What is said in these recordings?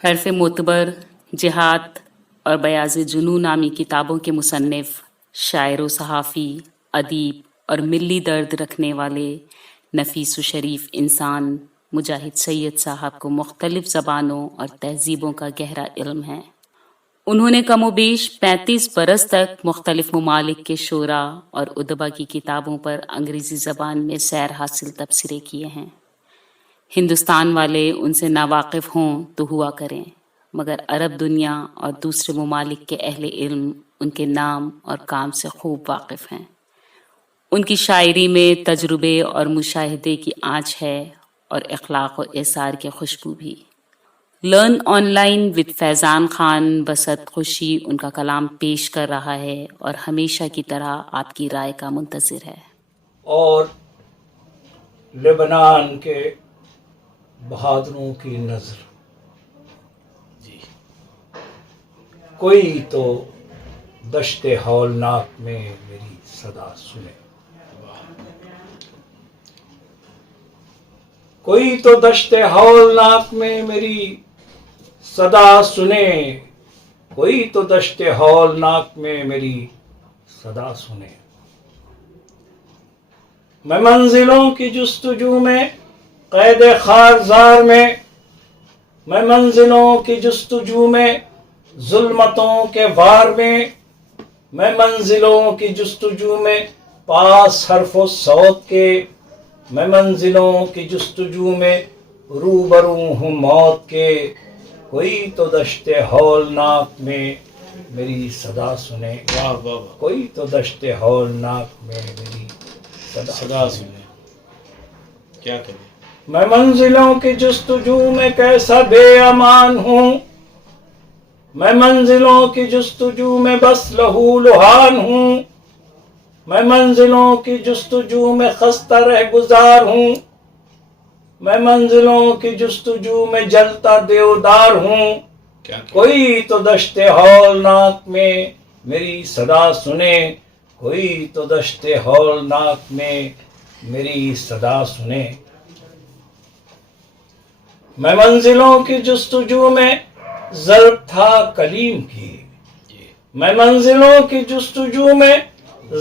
حرف معتبر، جہاد اور بیاض جنوں نامی کتابوں کے مصنف، شاعر و صحافی، ادیب اور ملی درد رکھنے والے نفیس و شریف انسان مجاہد سید صاحب کو مختلف زبانوں اور تہذیبوں کا گہرا علم ہے۔ انہوں نے کم و بیش 35 برس تک مختلف ممالک کے شعراء اور ادبا کی کتابوں پر انگریزی زبان میں سیر حاصل تبصرے کیے ہیں۔ ہندوستان والے ان سے ناواقف ہوں تو ہوا کریں، مگر عرب دنیا اور دوسرے ممالک کے اہل علم ان کے نام اور کام سے خوب واقف ہیں۔ ان کی شاعری میں تجربے اور مشاہدے کی آنچ ہے اور اخلاق و اثار کی خوشبو بھی۔ لرن آن لائن ود فیضان خان بسط خوشی ان کا کلام پیش کر رہا ہے اور ہمیشہ کی طرح آپ کی رائے کا منتظر ہے۔ اور لبنان کے بہادروں کی نظر، کوئی تو دشت ہولناک میں میری صدا سنے، کوئی تو دشت ہولناک میں میری صدا سنے، کوئی تو دشت ہولناک میں میری صدا سنے۔ میں منزلوں کی جستجو میں قید خارزار میں منزلوں کی جستجو میں ظلمتوں کے وار میں منزلوں کی جستجو میں پاس حرف و صوت کے، میں منزلوں کی جستجو میں روبرو ہوں موت کے، کوئی تو دشت ہولناک میں میری صدا سنے، کوئی تو دشت ہولناک میں میری صدا سنے۔ کیا کریں؟ میں منزلوں کی جستجو میں کیسا بے امان ہوں، میں منزلوں کی جستجو میں بس لہو لہان ہوں، میں منزلوں کی جستجو میں خستہ رہ گزار ہوں، میں منزلوں کی جستجو میں جلتا دیودار ہوں، کوئی تو دشت ہولناک میں میری صدا سنے، کوئی تو دشت ہولناک میں میری صدا سنے۔ میں منزلوں کی جستجو میں ضرب تھا کلیم کی، میں منزلوں کی جستجو میں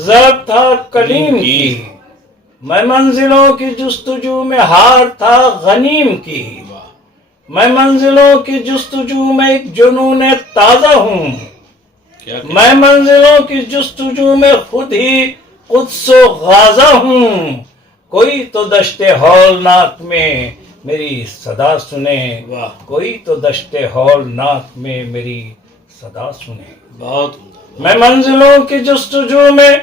ضرب تھا کلیم کی، میں منزلوں کی جستجو میں ہار تھا غنیم کی، میں منزلوں کی جستجو میں ایک جنون تازہ ہوں، میں منزلوں کی جستجو میں خود ہی قدس و غازہ ہوں، کوئی تو دشت ہولناک میں میری صدا سنے، کوئی تو دشت ہولناک میں میری صدا سنے۔ میں منزلوں کی جستجو میں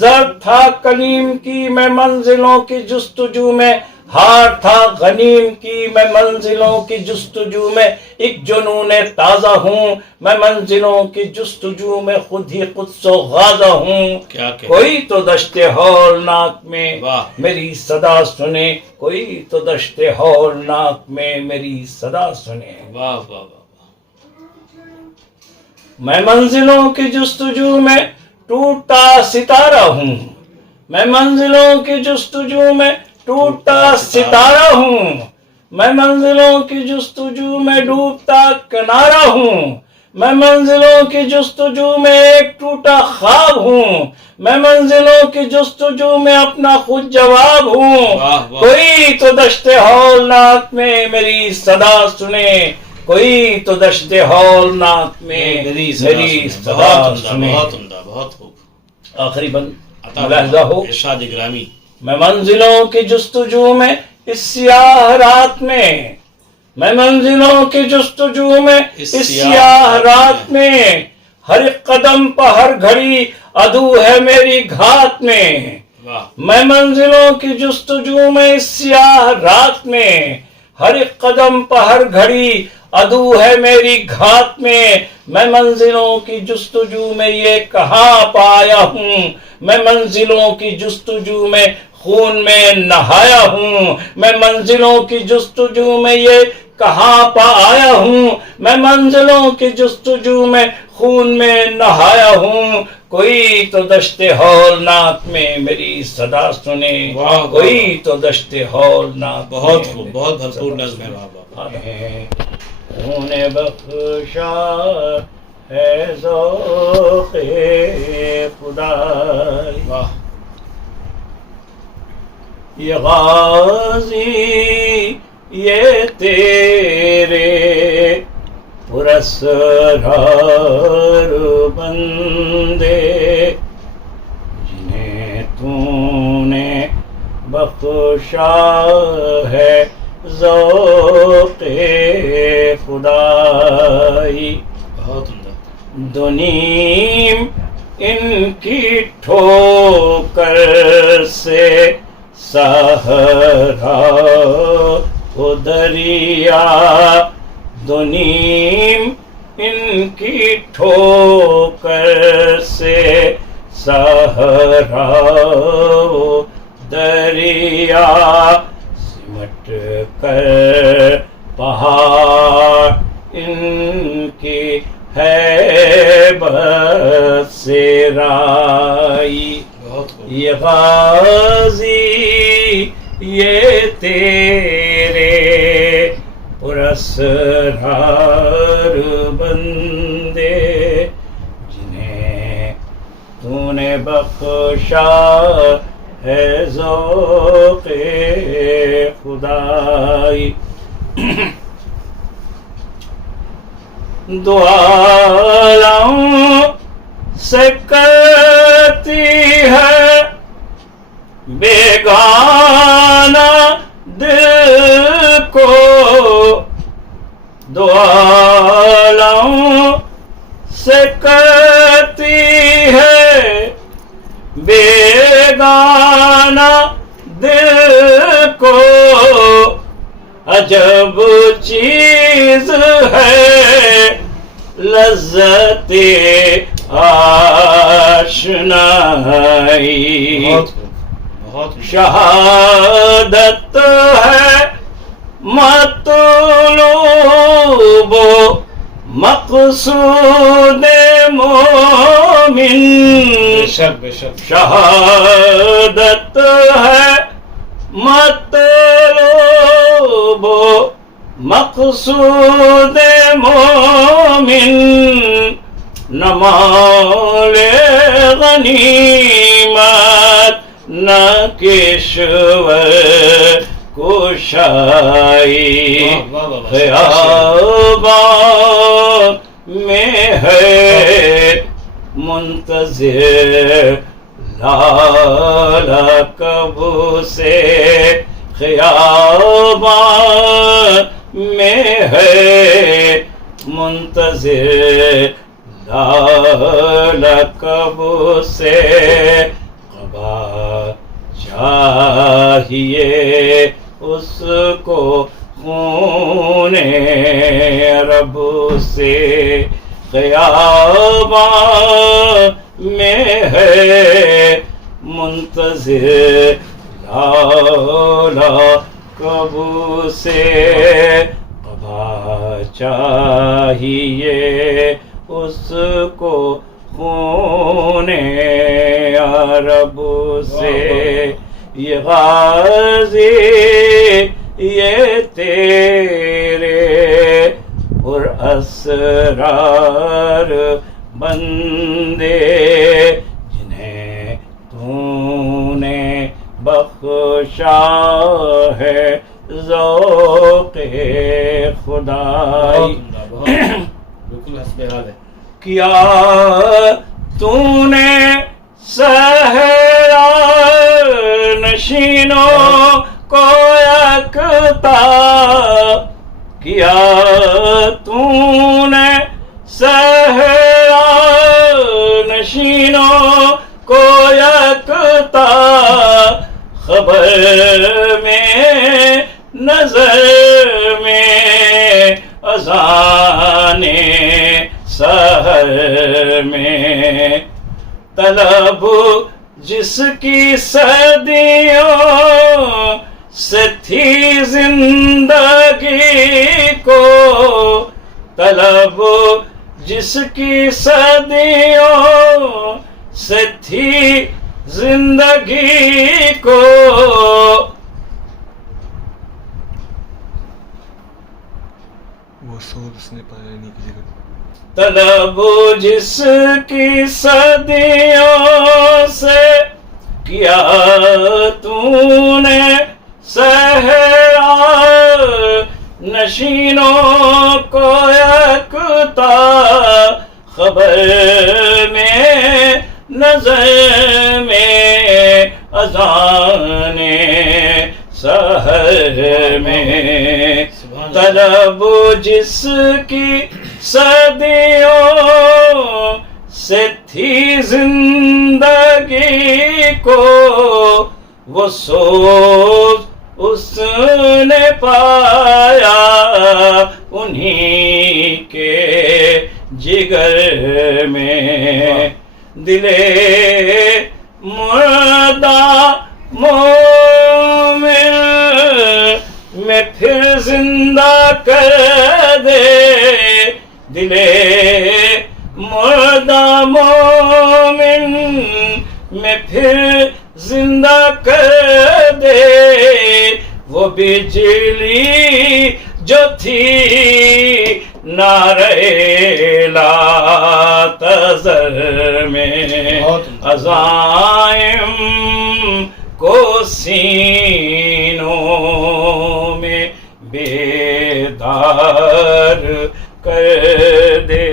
ضرب تھا کلیم کی، میں منزلوں کی جستجو میں ہار تھا غنیم کی، میں منزلوں کی جستجو میں ایک جنون تازہ ہوں، میں منزلوں کی جستجو میں خود ہی قدس و غازہ ہوں، کوئی تو دشت ہولناک میں میری صدا سنے، کوئی تو دشت ہولناک میں میری صدا سنے۔ میں منزلوں کی جستجو میں ٹوٹا ستارہ ہوں، میں منزلوں کی جستجو میں ٹوٹا ستارہ ہوں، میں منزلوں کی جستجو میں ڈوبتا کنارہ ہوں، میں منزلوں کی جستجو میں ایک ٹوٹا خواب ہوں، میں منزلوں کی جستجو میں اپنا خود جواب ہوں، کوئی تو دشت ہولناک میں میری صدا سنے، کوئی تو دشت ہولناک میں میری صدا سنے۔ بہت خوب۔ آخری بند ملاحظہ ہو، ارشاد گرامی۔ میں منزلوں کی جستجو میں اس سیاہ رات میں منزلوں کی جستجو میں اس سیاہ رات میں، ہر ایک قدم پہ ہر گھڑی عدو ہے میری گھات میں منزلوں کی جستجو میں اس سیاہ رات میں، ہر ایک قدم پہ ہر گھڑی عدو ہے میری گھات میں منزلوں کی جستجو میں یہ کہاں پایا ہوں، میں منزلوں کی جستجو میں خون میں نہایا ہوں، میں منزلوں کی جستجو میں یہ کہاں پا آیا ہوں، میں منزلوں کی جستجو میں خون میں نہایا ہوں، کوئی تو دشت ہولناک میں میری صدا سنے، کوئی تو دشت ہولناک۔ بہت خوب، بہت بھرپور نظم ہے۔ خون بخشا ہے ذوق خدائی. واہ. یہ غازی یہ تیرے پراسرار بندے جنہیں تو نے بخشا ہے ذوق خدائی. بہت عمدہ. دو نیم ان کی ٹھوکر سے سہرا وہ دریا. دو نیم ان کی ٹھوکر سے سہرا وہ دریا. سمٹ کر پہاڑ ان کی ہے بس سے رائی. بہت خوب. یہ غازی یہ تیرے پراسرار بندے جنہیں تو نے بخشا ہے ذوق خدائی. دو عالم سے کرتی ہے بیگانہ دل کو. دو عالم سے کرتی ہے بیگانہ دل کو. عجب چیز ہے لذت آشنائی. بہت خوب. بہت خوب. شہادت ہے مطلوب و مقصود مومن. بے شک بے شک. شہادت ہے مطلوب و مقصود مومن. نہ مال غنیمت نہ کشور کشائی. واہ واہ واہ. خیابان میں ہے منتظر لالا کب سے. خیابان میں ہے منتظر لالا کب سے. قبا چاہیے اس کو خون رب سے. خیابان میں ہے منتظر لالا کب سے. قبا چاہیے اس کو خون عرب سے. یہ غازی یہ تیرے پراسرار بندے جنہیں تو نے بخشا ہے ذوق خدائی. بالکل حسب حال ہے. کیا تو نے صحرا نشینوں کو یکتا کیا. تو نے صحرا نشینوں کو یکتا. خبر میں نظر میں اذان سحر میں. طلب جس کی صدیوں سے تھی زندگی کو. طلب جس کی صدیوں سے تھی زندگی کو. وہ سود اس نے پایا نہیں کسی کو. طلب جس کی صدیوں سے کیا تو نے صحرا نشینوں کو یکتا خبر میں نظر میں اذان سحر میں طلب جس کی صدیوں سے تھی زندگی کو وہ سوز اس نے پایا انہی کے جگر میں دل مردہ مومن میں پھر زندہ کر دے دل مردہ مومن میں پھر زندہ کر دے وہ بجلی جو تھی نعرہ لا تذر میں عزائم کو سینوں میں بیدار کر دے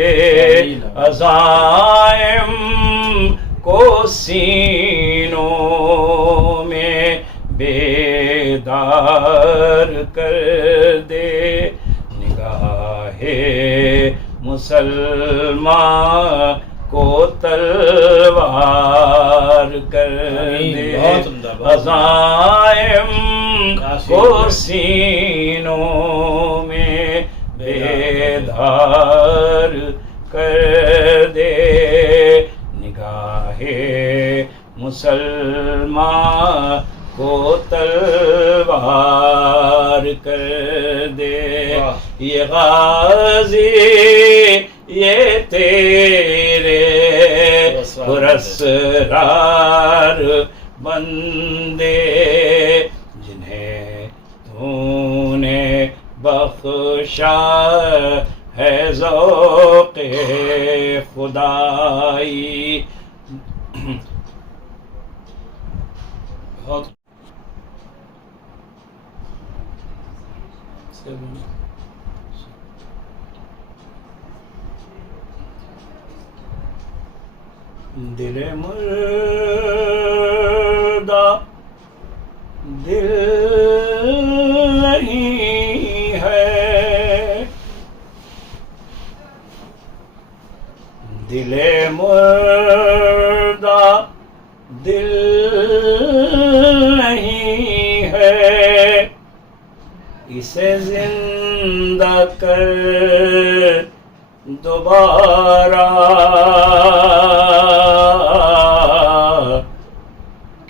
عزائم کو سینوں میں بیدار کر دے نگاہ مسلمان کو تلوار کر دے عزائم کو سینوں میں بیدار کر دے نگاہ مسلمان کو تلوار کر دے یہ غازی یہ تیرے پراسرار بندے جنہیں تو نے بخشا ہے ذوق خدائی. دل مردہ دل نہیں ہے دل مردہ دل نہیں ہے اسے زندہ کر دوبارہ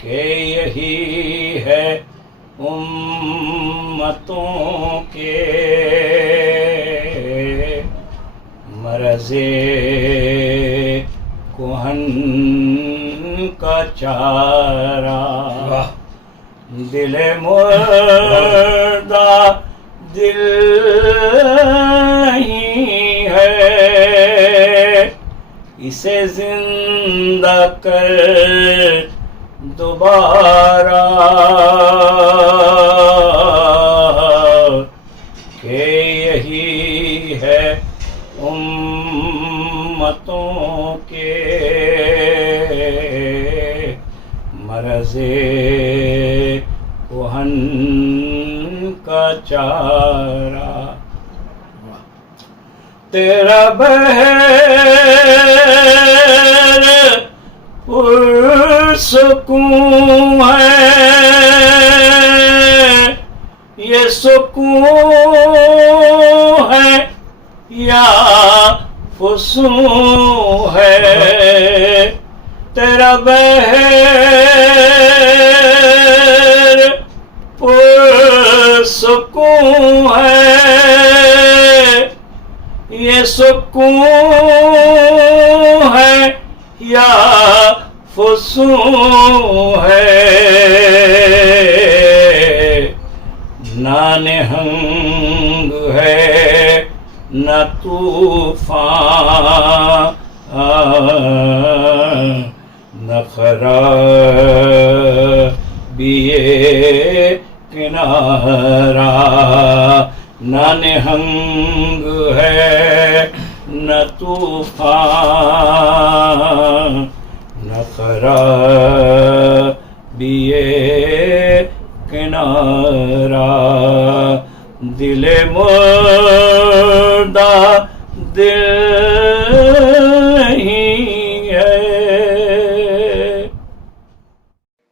کہ یہی ہے امتوں کے مرض کہن کا چارہ. دل مردہ دل نہیں ہے اسے زندہ کر دوبارہ کہ یہی ہے امتوں کے مرض کہن کا چارہ. تیرا بہر پرسکون ہے یہ سکون ہے یا فسون ہے تیرا بہر پرسکون ہے یہ سکون ہے یا فسون ہے نانہنگ ہے نہ طوفان نہ خرابی کنارہ، نہ نہنگ ہے نہ طوفان نہ خرابی کنارہ، دل مردہ دل ہی ہے۔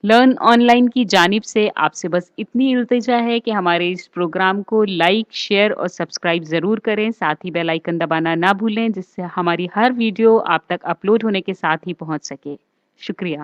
لرن آن لائن کی جانب سے آپ سے بس اتنی التجا ہے کہ ہمارے اس پروگرام کو لائک، شیئر اور سبسکرائب ضرور کریں، ساتھ ہی بیل آئیکن دبانا نہ بھولیں جس سے ہماری ہر ویڈیو آپ تک اپلوڈ ہونے کے ساتھ ہی پہنچ سکے۔ شکریہ۔